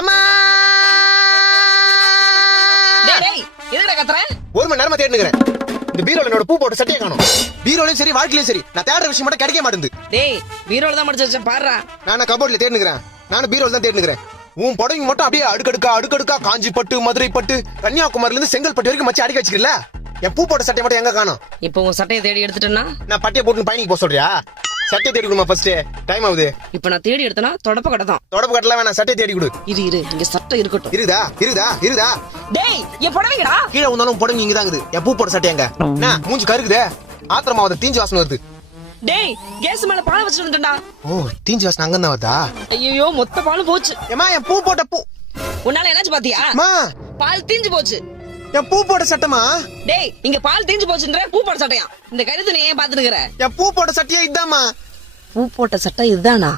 அம்மா எதுடா கத்துற? 1 மணி நேரமா தேடினுக்கிறேன். இந்த பீரோல என்னோட பூ போட்ட சட்டையை காணோம். பீரோலயும் சரி வாழ்க்கையிலும் சரி நான் தேடுற விஷயம் மட்டும் கிடைக்க மாட்டேங்குது. டேய் பீரோல தான் மடிச்சு வச்சேன் பாருடா. நான் கபோர்ட்ல தேடினுக்கிறேன். நானும் பீரோல தான் தேடினுக்கிறேன். உன் புடவைங்க மட்டும் அப்படியே அடுக்கடுக்கா காஞ்சி பட்டு, மதுரை பட்டு, கன்னியாகுமரில இருந்து செங்கல்பட்டு வரைக்கும் மச்சி அடிக்க வச்சுக்கல. என் பூ போட்ட சட்டை மட்டும் எங்க காணோம்? இப்போ உன் சட்டையை தேடி எடுத்துட்டேன்னா நான் பட்டியை போட்டு பயணிக்கு போக சொல்றியா? சட்டை தேடி கொடுமா ஃபர்ஸ்ட். டைம் ஆகுது. இப்போ நான் தேடி எடுத்தனா தொடப்ப கடை தான். தொடப்பு கட்டலாம் வேணாம், சட்டை தேடி கொடு. இரு இங்க சட்டை இருக்கட்டும். இருதா டேய் என் புடவைங்கடா. கீழே வந்தாலும் புடவை இங்க தாங்குது. என் பூ போட்ட சட்டை எங்க? நான் மூஞ்சி கருக்குதே. ஆத்திரமாவத தீஞ்சு வாசனை வருது. டேய் கேஸ் மேல பால் வச்சிட்டு வந்துட்டேன்டா. ஓ தீஞ்சு வாசனை அங்க தான் வருதா? ஐயோ மொத்த பாலும் போச்சு. ஏமா என் பூ போட்ட பூ உன்னால என்னாச்சு பாத்தியா? பால் தீஞ்சு போச்சு. என் பூ போட்ட சட்டமா? டேய் இங்க பால் தீஞ்சு போச்சுன்ற பூ போட்ட சட்டையா? இந்த கருத்து நீ ஏன் பாத்துக்கிற? என் பூ போட்ட சட்டையா இதாமா? பூ போட்ட சட்டை இதுதானா?